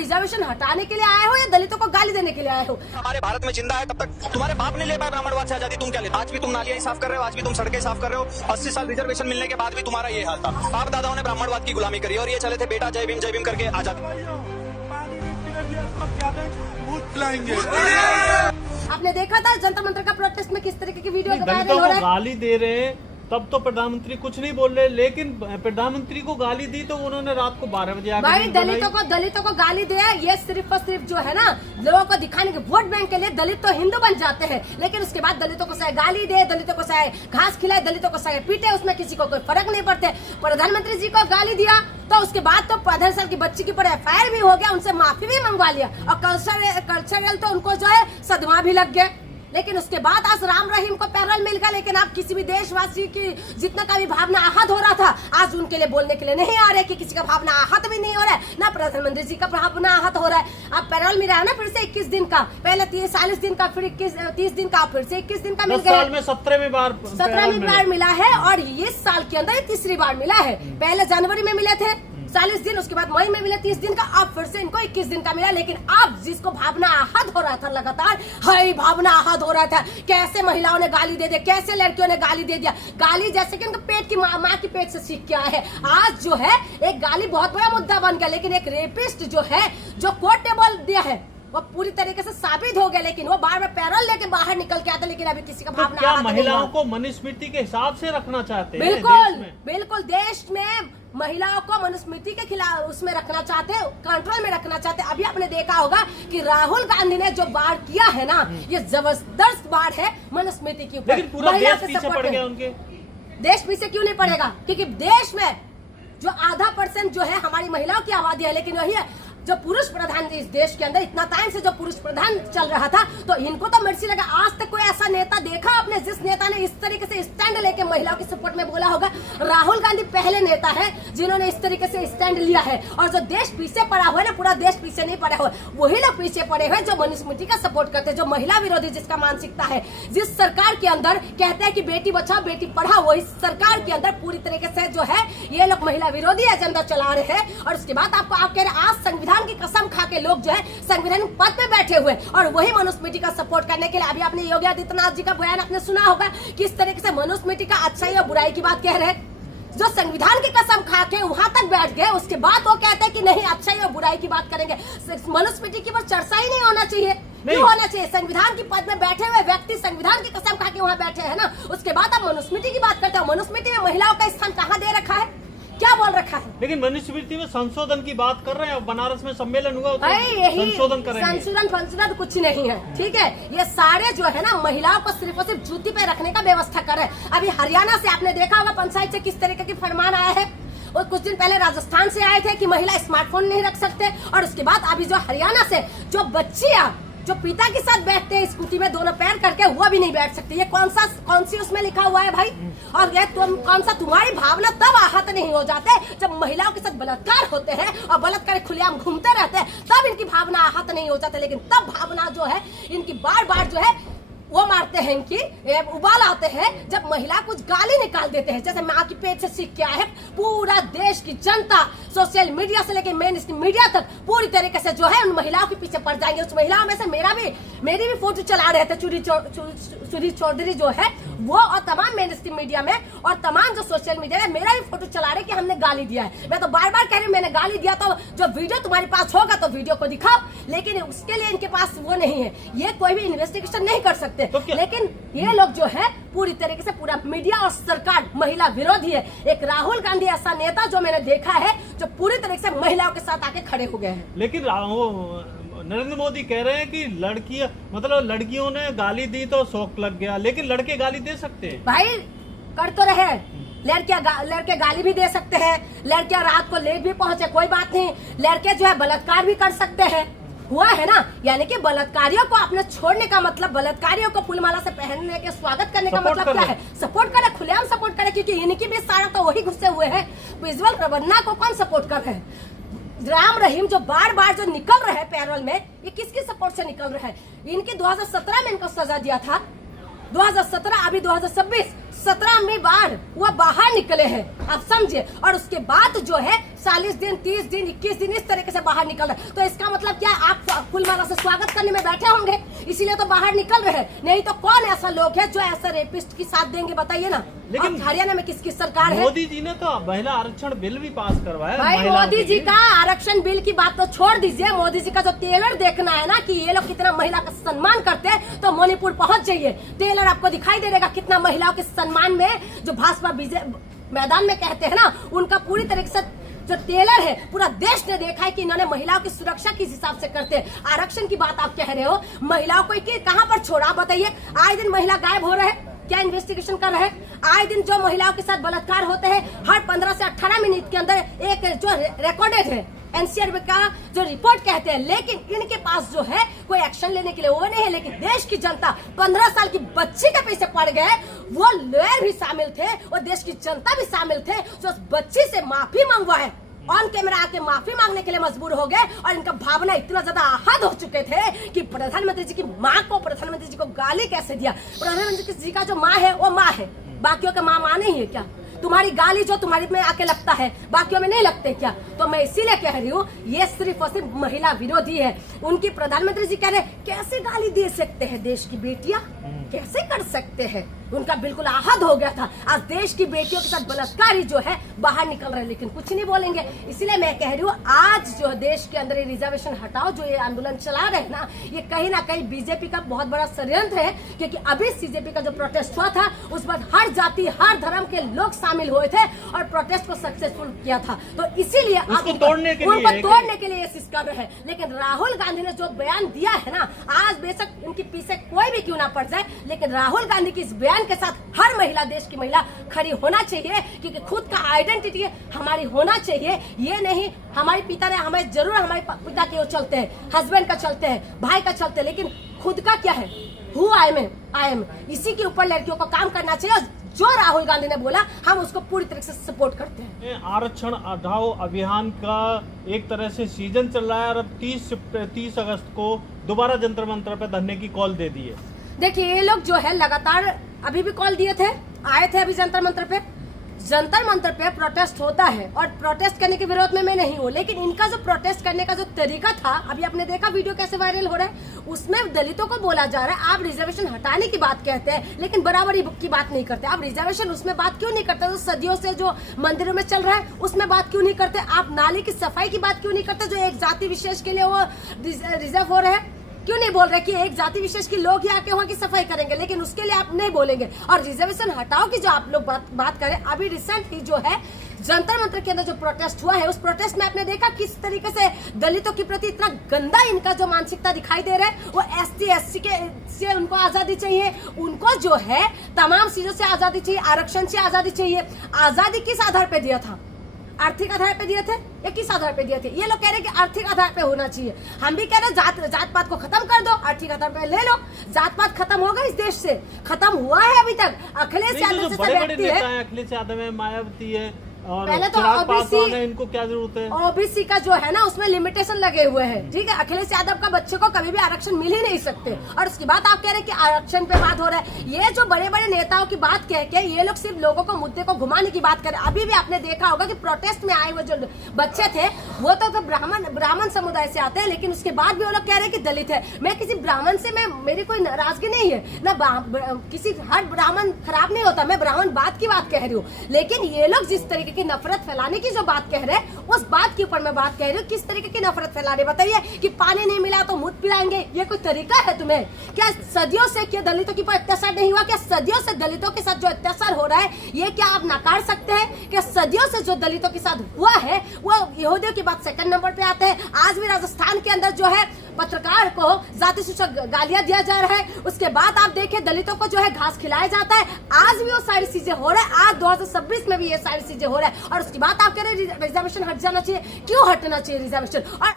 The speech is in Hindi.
रिजर्वेशन हटाने के लिए आए हो या दलितों को गाली देने के लिए आए हो? हमारे भारत में जिंदा है तब तक तुम्हारे बाप ने ले पाया ब्राह्मणवाद से आजादी, तुम क्या ले? आज भी तुम नालियां ही साफ कर रहे हो, आज भी तुम सड़कें साफ कर रहे हो। 80 साल रिजर्वेशन मिलने के बाद भी तुम्हारा ये हाल था। बाप दादाओं ने ब्राह्मणवाद की गुलामी करी और ये चले थे बेटा जय भीम करके आजादी। आपने देखा था जंतर मंतर का प्रोटेस्ट में किस तरीके की वीडियो वायरल दलितों हो को रहा है। गाली दे रहे हैं तब तो प्रधानमंत्री कुछ नहीं बोल रहे, लेकिन प्रधानमंत्री को गाली दी तो उन्होंने रात को 12 बजे आकर भाई दलितों को गाली दिया, ये सिर्फ और सिर्फ जो है ना लोगों को दिखाने के वोट बैंक के लिए। दलित तो हिंदू बन जाते हैं, लेकिन उसके बाद दलितों को चाहे गाली दे, दलितों को चाहे घास खिलाए, दलितों को चाहे पीटे, उसमें किसी को कोई फर्क नहीं पड़ते। प्रधानमंत्री जी को गाली दिया तो उसके बाद तो 15 साल की बच्ची के ऊपर FIR भी हो गया, उनसे माफी भी मंगवा लिया और कल्चरल तो उनको जो है सदमा भी लग गया। लेकिन उसके बाद आज राम रहीम को पैरोल मिल गया, लेकिन आप किसी भी देशवासी की जितना का भी भावना आहत हो रहा था, आज उनके लिए बोलने के लिए नहीं आ रहे कि किसी का भावना आहत भी नहीं हो रहा है, ना प्रधानमंत्री जी का भावना आहत हो रहा है। अब पैरोल मिला है ना फिर से 21 दिन का, पहले 40 दिन का, फिर 30 दिन का, फिर से 21 दिन का मिल गया। 17वीं बार मिला है और इस साल के अंदर तीसरी बार मिला है। पहले जनवरी में मिले थे 40 दिन, उसके बाद मई में मिले 30 दिन का, अब फिर से इनको 21 दिन का मिला। लेकिन अब जिसको भावना आहत हो रहा था लगातार, हाय भावना आहत हो रहा था, कैसे महिलाओं ने गाली दे दी, कैसे लड़कियों ने गाली दे दिया, गाली जैसे कि उनके पेट की माँ की पेट से सीख के आए हैं। आज जो है एक गाली बहुत बड़ा मुद्दा बन गया, लेकिन एक रेपिस्ट जो है, जो कोर्ट ने बोल दिया है, वो पूरी तरीके से साबित हो गया, लेकिन वो बार बार पैरोल लेके बाहर निकल के आता, लेकिन अभी किसी का भावना क्या महिलाओं को मनुस्मृति के हिसाब से रखना चाहते हैं? बिल्कुल देश में महिलाओं को मनुस्मृति के खिलाफ उसमें रखना चाहते हैं, कंट्रोल में रखना चाहते हैं। अभी आपने देखा होगा कि राहुल गांधी ने जो वार किया है ना, ये जबरदस्त वार है मनुस्मृति के ऊपर। लेकिन पूरा देश पीछे पड़ गया उनके। देश पीछे क्यों नहीं पड़ेगा? क्योंकि देश में जो आधा % जो है हमारी महिलाओं की आबादी है, लेकिन वही है जो पुरुष प्रधान इस देश के अंदर इतना टाइम से जो पुरुष प्रधान चल रहा था, तो इनको तो मिर्ची लगा। आज तक कोई ऐसा नेता देखा आपने जिस नेता ने इस तरीके से स्टैंड लेके महिलाओं के सपोर्ट में बोला होगा? राहुल गांधी पहले नेता है जिन्होंने इस तरीके से स्टैंड लिया है। और जो देश पीछे पड़ा हुआ है ना, पूरा देश पीछे नहीं पड़ा हुआ, वही लोग पीछे पड़े हुए जो मनुस्मृति का सपोर्ट करते हैं, जो महिला विरोधी जिसका मानसिकता है, जिस सरकार के अंदर कहते हैं कि बेटी बचाओ बेटी पढ़ाओ, वही सरकार के अंदर पूरी तरीके से जो है ये लोग महिला विरोधी एजेंडा चला रहे हैं। और उसके बाद आप कह रहे आज संविधान की कसम खा के लोग जो है संविधान पद पे बैठे हुए और वही मनुस्मृति का सपोर्ट करने के लिए। अभी आपने योगी आदित्यनाथ जी का बयान आपने सुना होगा, किस तरीके से मनुस्मृति का अच्छाई और बुराई की बात कह रहे हैं। जो संविधान की कसम खा के वहां तक बैठ गए, उसके बाद वो कहते हैं कि नहीं अच्छाई और बुराई की बात करेंगे। मनुस्मृति की पर चर्चा ही नहीं होना चाहिए, नहीं होना चाहिए। संविधान की पद में बैठे हुए व्यक्ति संविधान की कसम खा के वहां बैठे हैं ना, उसके बाद आप मनुस्मृति की बात करते हो। मनुस्मृति में महिलाओं का स्थान कहाँ दे रखा है, क्या बोल रखा है? लेकिन मनुस्मृति में संशोधन की बात कर रहे हैं। बनारस में सम्मेलन हुआ, संशोधन करेंगे। संशोधन कुछ नहीं है, ठीक है। ये सारे जो है ना महिलाओं को सिर्फ और सिर्फ जूती पे रखने का व्यवस्था कर रहे हैं। अभी हरियाणा से आपने देखा होगा पंचायत से किस तरीके की फरमान आया है, और कुछ दिन पहले राजस्थान से आए थे कि महिला स्मार्टफोन नहीं रख सकते, और उसके बाद अभी जो हरियाणा से जो बच्चियां जो पिता के साथ बैठते हैं स्कूटी में दोनों पैर करके, वो भी नहीं बैठ सकते। ये कौन सी उसमें लिखा हुआ है भाई? और ये कौन सा तुम्हारी भावना तब आहत नहीं हो जाते जब महिलाओं के साथ बलात्कार होते हैं और बलात्कार खुलेआम घूमते रहते हैं, तब इनकी भावना आहत नहीं हो जाते। लेकिन तब भावना जो है इनकी बार बार जो है वो मारते हैं, इनकी उबाल आते हैं जब महिला कुछ गाली निकाल देते हैं, जैसे माँ की पेट से सीख के आए हैं। पूरा देश की जनता सोशल मीडिया से लेकर मेन स्ट्रीम मीडिया तक पूरी तरीके से जो है उन महिलाओं के पीछे पड़ जाएंगे। उस महिलाओं में से मेरी भी फोटो चला रहे थे चूड़ी चौधरी जो है वो, और तमाम मेन स्ट्रीम मीडिया में और तमाम जो सोशल मीडिया में मेरा भी फोटो चला रहे कि हमने गाली दिया है। मैं तो बार बार कह रही हूँ मैंने गाली दिया, तो जो वीडियो तुम्हारे पास होगा तो वीडियो को दिखाओ, लेकिन उसके लिए इनके पास वो नहीं है, ये कोई भी इन्वेस्टिगेशन नहीं कर सकते। लेकिन ये लोग जो है पूरी तरीके से पूरा मीडिया और सरकार महिला विरोधी है। एक राहुल गांधी ऐसा नेता जो मैंने देखा है जो पूरी तरीके से महिलाओं के साथ आके खड़े हो गए हैं। लेकिन नरेंद्र मोदी कह रहे हैं कि लड़कियों ने गाली दी तो शौक लग गया, लेकिन लड़के गाली दे सकते हैं। भाई कर तो रहे, लड़के गाली भी दे सकते हैं, लड़कियां रात को लेट भी पहुंचे कोई बात नहीं, लड़के जो है बलात्कार भी कर सकते हैं। हुआ है ना, यानी कि बलात्कारियों को अपने छोड़ने का मतलब, बलात्कारियों को फूलमाला से पहनने के स्वागत करने का मतलब क्या है? सपोर्ट करे, खुलेआम सपोर्ट करे, क्योंकि इनकी भी सारा तो वही घुसे हुए हैं। उज्ज्वल रवन्ना को कौन सपोर्ट कर रहे हैं? राम रहीम जो बार बार जो निकल रहे हैं पैरोल में, ये किसके सपोर्ट से निकल रहे हैं? इनकी 2017 में इनको सजा दिया था, 2017 अभी 2026 17वीं बार वो बाहर निकले हैं, आप समझिए। और उसके बाद जो है 40 दिन, 30 दिन, 21 दिन इस तरीके से बाहर निकल रहे हैं। तो इसका मतलब क्या, आप फुलमाला से स्वागत करने में बैठे होंगे, इसीलिए तो बाहर निकल रहे हैं। नहीं तो कौन ऐसा लोग है जो ऐसा रेपिस्ट की साथ देंगे, बताइए ना। लेकिन हरियाणा में किसकी सरकार है? मोदी जी ने तो महिला आरक्षण बिल भी पास करवाया। भाई महिलाओं मोदी के जी लिए। का आरक्षण बिल की बात तो छोड़ दीजिए, मोदी जी का जो टेलर देखना है ना कि ये लोग कितना महिला का सम्मान करते हैं, तो मणिपुर पहुंच जाइए। टेलर आपको दिखाई दे देगा कितना महिलाओं के सम्मान में जो भाजपा मैदान में कहते हैं ना, उनका पूरी तरीके से जो टेलर है पूरा देश ने देखा है कि इन्होंने महिलाओं की सुरक्षा किस हिसाब से करते हैं। आरक्षण की बात आप कह रहे हो, महिलाओं को कहां पर छोड़ा, बताइए। आए दिन महिला गायब हो रहे हैं, क्या इन्वेस्टिगेशन कर रहे हैं? आए दिन जो महिलाओं के साथ बलात्कार होते हैं, हर 15 से 18 मिनट के अंदर एक जो रिकॉर्डेड है एनसीआर का जो रिपोर्ट कहते हैं, लेकिन इनके पास जो है कोई एक्शन लेने के लिए वो नहीं है। लेकिन देश की जनता, 15 साल की बच्ची के पीछे पड़ गए, वो लॉयर भी शामिल थे, वो देश की जनता भी शामिल थे, जो उस बच्ची से माफी मंगवाए, ऑन कैमरा आके माफी मांगने के लिए मजबूर हो गए। और इनका भावना इतना ज्यादा आहत हो चुके थे कि प्रधानमंत्री जी की माँ को, प्रधानमंत्री जी को गाली कैसे दिया। प्रधानमंत्री जी का जो माँ है वो माँ है, बाकियों के माँ नहीं है क्या? तुम्हारी गाली जो तुम्हारी में आके लगता है, बाकियों में नहीं लगते क्या? तो मैं इसीलिए कह रही हूँ, ये सिर्फ और सिर्फ महिला विरोधी है। उनकी प्रधानमंत्री जी कह रहे कैसे गाली दे सकते हैं देश की बेटियां, कैसे कर सकते हैं? उनका बिल्कुल आहत हो गया था। आज देश की बेटियों के साथ बलात्कारी जो है बाहर निकल रहे हैं, लेकिन कुछ नहीं बोलेंगे। इसीलिए मैं कह रही हूँ, आज जो देश के अंदर ये रिजर्वेशन हटाओ जो ये आंदोलन चला रहे हैं ना, ये कहीं ना कहीं बीजेपी का बहुत बड़ा षड्यंत्र है। क्योंकि अभी सीजेपी का जो प्रोटेस्ट हुआ था, उस पर हर जाति, हर धर्म के लोग शामिल हुए थे और प्रोटेस्ट को सक्सेसफुल किया था। तो इसीलिए उसको तोड़ने के लिए ये चीज कर रहे हैं। लेकिन राहुल गांधी ने जो बयान दिया है ना, आज बेशक उनके पीछे कोई भी क्यों ना पड़ जाए, लेकिन राहुल गांधी की इस बयान के साथ हर महिला, देश की महिला खड़ी होना चाहिए। क्योंकि खुद का आइडेंटिटी हमारी होना चाहिए। ये नहीं हमारे पिता ने हमें, जरूर हमारे पिता के वो चलते हैं, हस्बैंड का चलते हैं, भाई का चलते हैं, लेकिन खुद का क्या है? Who I am. इसी के ऊपर लड़कियों को काम करना चाहिए। और जो राहुल गांधी ने बोला, हम उसको पूरी तरह से सपोर्ट करते हैं। आरक्षण हटाओ अभियान का एक तरह से सीजन चल रहा है और अब 30 अगस्त को दोबारा जंतर मंतर पर धरने की कॉल दे दी है। देखिए, ये लोग जो है लगातार अभी भी कॉल दिए थे, आए थे अभी जंतर मंतर पे। जंतर मंतर पे प्रोटेस्ट होता है और प्रोटेस्ट करने के विरोध में मैं नहीं हूँ, लेकिन इनका जो प्रोटेस्ट करने का जो तरीका था, अभी आपने देखा वीडियो कैसे वायरल हो रहा है, उसमें दलितों को बोला जा रहा है आप रिजर्वेशन हटाने की बात कहते हैं, लेकिन बराबरी की बात नहीं करते। आप रिजर्वेशन उसमें बात क्यों नहीं करते? जो सदियों से जो मंदिरों में चल रहा है उसमें बात क्यों नहीं करते? आप नाली की सफाई की बात क्यों नहीं करते, जो एक जाति विशेष के लिए वो रिजर्व हो रहे हैं? क्यों नहीं बोल रहे कि एक जाति विशेष के लोग ही आके वहाँ की सफाई करेंगे, लेकिन उसके लिए आप नहीं बोलेंगे। और रिजर्वेशन हटाओ की जो आप लोग बात करें, अभी रिसेंट ही जो है जंतर मंतर के अंदर जो प्रोटेस्ट हुआ है, उस प्रोटेस्ट में आपने देखा किस तरीके से दलितों के प्रति इतना गंदा इनका जो मानसिकता दिखाई दे रहा है। वो ST/SC से उनको आजादी चाहिए, उनको जो है तमाम चीजों से आजादी चाहिए, आरक्षण से आजादी चाहिए। आजादी किस आधार पे दिया था? आर्थिक आधार पे दिए थे या किस आधार पे दिए थे? ये लोग कह रहे हैं कि आर्थिक आधार पे होना चाहिए। हम भी कह रहे हैं जात पात को खत्म कर दो, आर्थिक आधार पे ले लो। जात पात खत्म होगा इस देश से? खत्म हुआ है अभी तक? अखिलेश यादव जैसे व्यक्ति है, अखिलेश यादव है, मायावती है, और पहले तो चिराग OBC पासवान है, इनको क्या जरूरत है? OBC का जो है ना, उसमें लिमिटेशन लगे हुए हैं। ठीक है, अखिलेश यादव का बच्चे को कभी भी आरक्षण मिल ही नहीं सकते। और उसकी बात आप कह रहे हैं कि आरक्षण पे बात हो रहा है। ये जो बड़े बड़े नेताओं की बात कह के ये लोग सिर्फ लोगों को मुद्दे को घुमाने की बात कर रहे हैं। अभी भी आपने देखा होगा कि प्रोटेस्ट में आए हुए जो बच्चे थे, वो तो ब्राह्मण समुदाय से आते हैं, लेकिन उसके बाद भी वो लोग कह रहे हैं कि दलित है। मैं किसी ब्राह्मण से मेरी कोई नाराजगी नहीं है ना, किसी हर ब्राह्मण खराब नहीं होता, मैं ब्राह्मण बात की बात कह रही हूँ। लेकिन ये लोग जिस तरीके की नफरत फैलाने की जो बात कह रहे हैं, उस बात के ऊपर मैं बात कह रही हूँ। किस तरीके की नफरत फैला रहे बताइए? कि पानी नहीं मिला तो मुंह पिलाएंगे, ये कोई तरीका है तुम्हें? क्या सदियों से क्या दलितों के ऊपर अत्याचार नहीं हुआ? क्या सदियों से दलितों के साथ जो अत्याचार हो रहा है, ये क्या आप नकार सकते हैं? क्या सदियों से जो दलितों के साथ हुआ है, वो यहूदियों की बात सेकंड नंबर पे आते हैं? आज भी राजस्थान के अंदर जो है पत्रकार को जाति सूचक गालियां दिया जा रहा है, उसके बाद आप देखें दलितों को जो है घास खिलाया जाता है। आज भी वो सारी चीजें हो रहा है, आज 2026 में भी ये सारी चीजें हो रहा है। और उसकी बात आप कह रहे हैं रिजर्वेशन हट जाना चाहिए। क्यों हटना चाहिए रिजर्वेशन? और